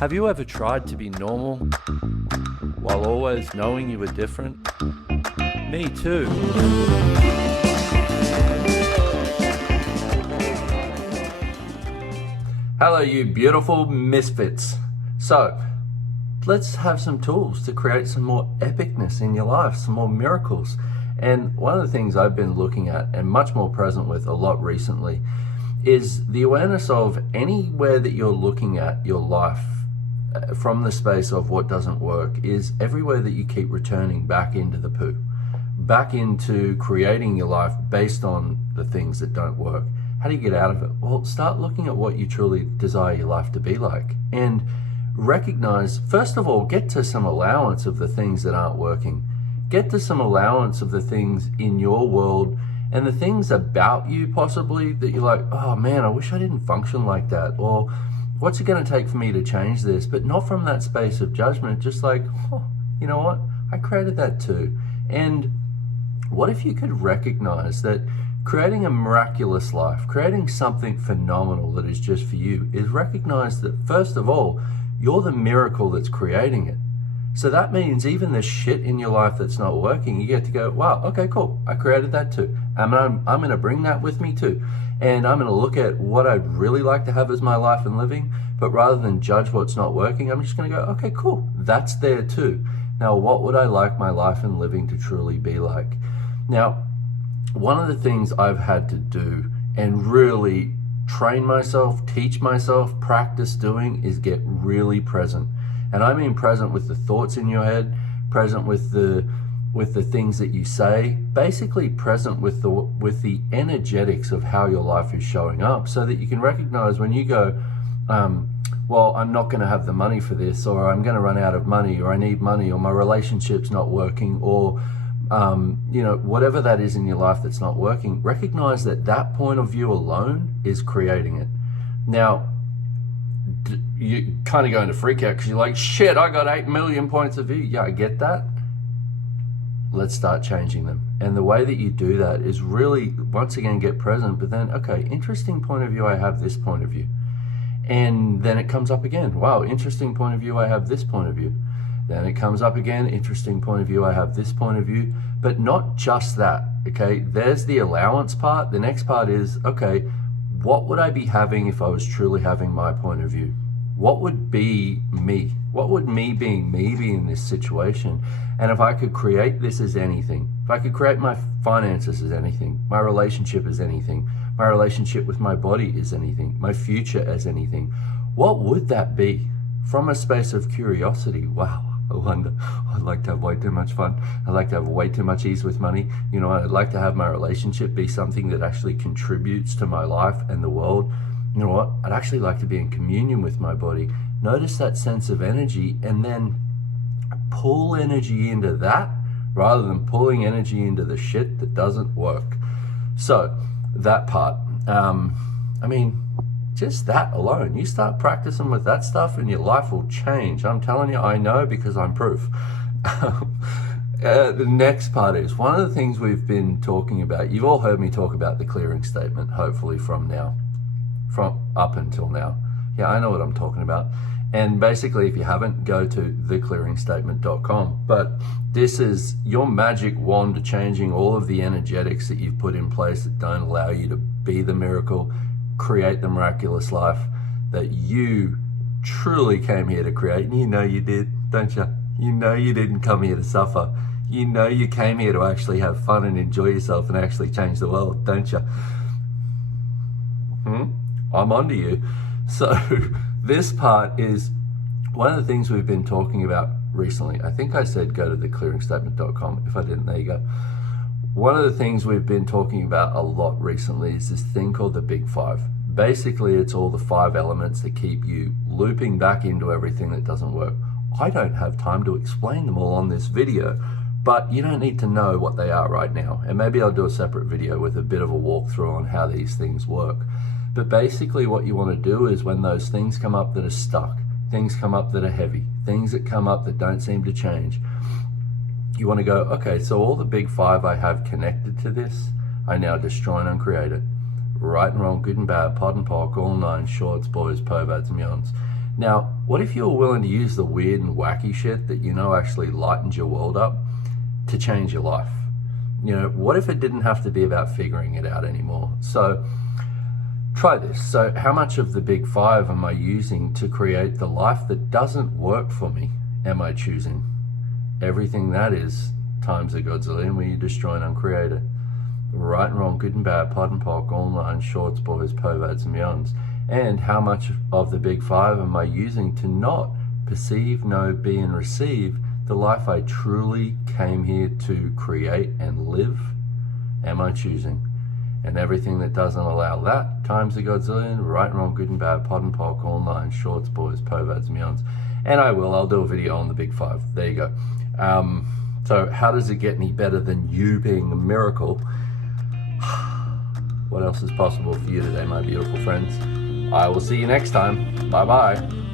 Have you ever tried to be normal while always knowing you were different? Me too. Hello, you beautiful misfits. So, let's have some tools to create some more epicness in your life, some more miracles. And one of the things I've been looking at and much more present with a lot recently is the awareness of anywhere that you're looking at your life from the space of what doesn't work is everywhere that you keep returning back into the poo, back into creating your life based on the things that don't work. How do you get out of it? Well, start looking at what you truly desire your life to be like and recognize, first of all, get to some allowance of the things that aren't working. Get to some allowance of the things in your world and the things about you possibly that you're like, oh man, I wish I didn't function like that. Or what's it going to take for me to change this? But not from that space of judgment, just like, oh, you know what? I created that too. And what if you could recognize that creating a miraculous life, creating something phenomenal that is just for you, is recognize that first of all, you're the miracle that's creating it. So that means even the shit in your life that's not working, you get to go, wow, okay, cool. I created that too. I'm going to bring that with me too. And I'm going to look at what I'd really like to have as my life and living, but rather than judge what's not working, I'm just going to go, okay, cool. That's there too. Now, what would I like my life and living to truly be like? Now, one of the things I've had to do and really train myself, teach myself, practice doing is get really present. And I mean present with the thoughts in your head, present with the things that you say, basically present with the energetics of how your life is showing up, so that you can recognize when you go, well, I'm not going to have the money for this, or I'm going to run out of money, or I need money, or my relationship's not working, or whatever that is in your life that's not working, recognize that that point of view alone is creating it. Now, you kind of go into freak out because you're like, shit, I got 8 million points of view. Yeah, I get that. Let's start changing them. And the way that you do that is really, once again, get present, but then, okay, interesting point of view, I have this point of view. And then it comes up again. Wow, interesting point of view, I have this point of view. Then it comes up again, interesting point of view, I have this point of view. But not just that, okay? There's the allowance part. The next part is, okay, what would I be having if I was truly having my point of view? What would be me? What would me being me be in this situation? And if I could create this as anything, if I could create my finances as anything, my relationship as anything, my relationship with my body is anything, my future as anything, what would that be? From a space of curiosity. Wow, I wonder, I'd like to have way too much fun. I'd like to have way too much ease with money. You know, I'd like to have my relationship be something that actually contributes to my life and the world. You know what? I'd actually like to be in communion with my body. Notice that sense of energy and then pull energy into that rather than pulling energy into the shit that doesn't work. So that part, just that alone, you start practicing with that stuff and your life will change. I'm telling you, I know because I'm proof. The next part is one of the things we've been talking about. You've all heard me talk about the clearing statement, hopefully from up until now. Yeah, I know what I'm talking about. And basically, if you haven't, go to theclearingstatement.com. But this is your magic wand to changing all of the energetics that you've put in place that don't allow you to be the miracle, create the miraculous life that you truly came here to create. And you know you did, don't you? You know you didn't come here to suffer. You know you came here to actually have fun and enjoy yourself and actually change the world, don't you? I'm onto you. So this part is one of the things we've been talking about recently. I think I said go to theclearingstatement.com. If I didn't, there you go. One of the things we've been talking about a lot recently is this thing called the Big Five. Basically, it's all the 5 elements that keep you looping back into everything that doesn't work. I don't have time to explain them all on this video, but you don't need to know what they are right now. And maybe I'll do a separate video with a bit of a walkthrough on how these things work. But basically what you want to do is when those things come up that are stuck, things come up that are heavy, things that come up that don't seem to change, you want to go, okay, so all the Big Five I have connected to this, I now destroy and uncreate it. Right and wrong, good and bad, pod and pock, all 9, shorts, boys, perverts, and beyonds. Now, what if you were willing to use the weird and wacky shit that you know actually lightens your world up to change your life? You know, what if it didn't have to be about figuring it out anymore? So try this. So how much of the big five am I using to create the life that doesn't work for me? Am I choosing? Everything that is times a godzillion where you destroy and uncreate it. Right and wrong, good and bad, pod and pock, all nine, shorts, boys, povads and beyonds. And how much of the big five am I using to not perceive, know, be and receive the life I truly came here to create and live? Am I choosing? And everything that doesn't allow that times a godzillion, right and wrong, good and bad, pod and pock, all nine, shorts, boys, povads and beyonds. And I'll do a video on the big five. There you go. So how does it get any better than you being a miracle? What else is possible for you today, my beautiful friends? I will see you next time. Bye-bye.